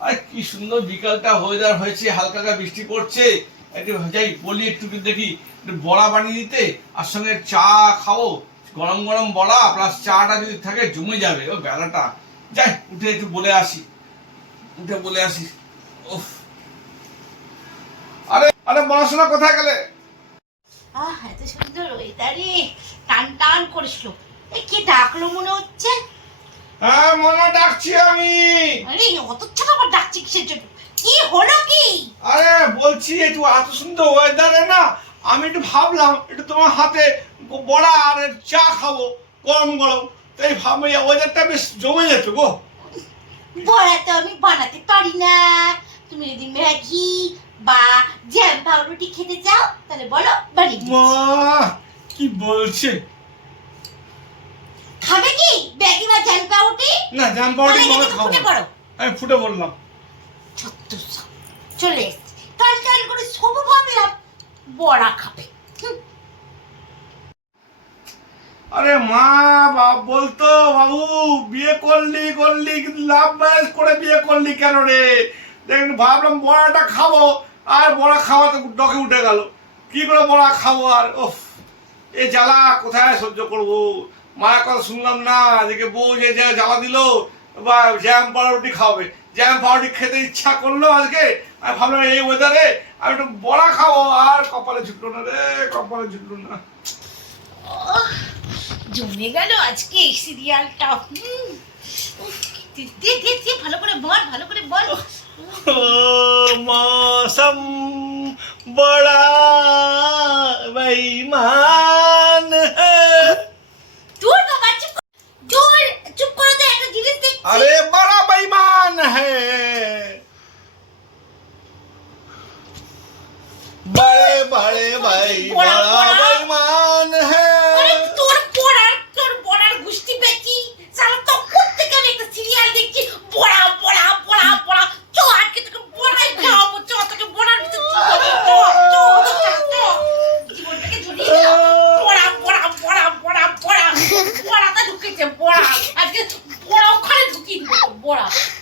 আর কি সুন্দর বিকালটা ওয়েদার হয়েছে হালকা হালকা বৃষ্টি পড়ছে। একটু যাই বলি, একটু দেখি বড়া বানিয়ে দিতে, আর সঙ্গে চা খাও গরম গরম বড়া প্লাস চাটা যদি থাকে, জমে যাবে। ও বেলাটা। যাই, উঠে একটু বলে আসি। উঠে বলে আসি। উফ। আরে আরে পড়াশোনা কোথায় গেলে? আহ, এত সুন্দর ওয়েদারে টান টান করেছিল এই কে ডাকলো মনে হচ্ছে? হ্যাঁ মনে ডাকছি আমি। আরে অত ছোট আবার ডাকছি কিসের জন্য? কি হলো কি? আরে বলছি একটু এত সুন্দর ওয়েদারে না আমি একটু ভাবলাম একটু তোমার হাতে বড়া আর চা খাব গরম গরম। তাই ভাবো ওয়েদারটা বেশ জমে যেত গো। বড়া তো আমি বানাতে পারি না। তুমি যদি ম্যাগি বা জ্যাম পাউরুটি খেতে চাও তাহলে বলো বানিয়ে। মা কি বলছে খাবে কি ম্যাগি বা জ্যাম পাউরুটি না জান পাউডার মনে খাব? আমি ফুটে বললাম চলে এসছে। টান টান করে সব ভাবলাম বড়া খাবে। আরে মা বাপ বলতো বাবু বিয়ে করলি করলি লাভ ম্যারেজ করে বিয়ে করলি কেন রে? দেখুন ভাবলাম বড়াটা খাব আর বড়া খাওয়াতে ডকে উঠে গেল। কি করে বড়া খাব আর ওফ এ জ্বালা কোথায় সহ্য করব? মায়ের কথা শুনলাম না আজকে বউ যে জ্বালা দিল বা জ্যাম পাউরুটি খাওয়াবে। জ্যাম পাউরুটি খেতে ইচ্ছা করল আজকে আমি ভাবলাম এই ওয়েদারে আমি একটু বড়া খাব আর কপালে ঝুটলো না রে কপালে ঝুটলো না। জমে গেল আজকে এই সিরিয়ালটা দে দে দে ভালো করে বল ভালো করে বল। মৌসম বড়া বেইমান अरे बड़ा बेईमान है बड़े बड़े भाई बड़ा बेईमान है 过了。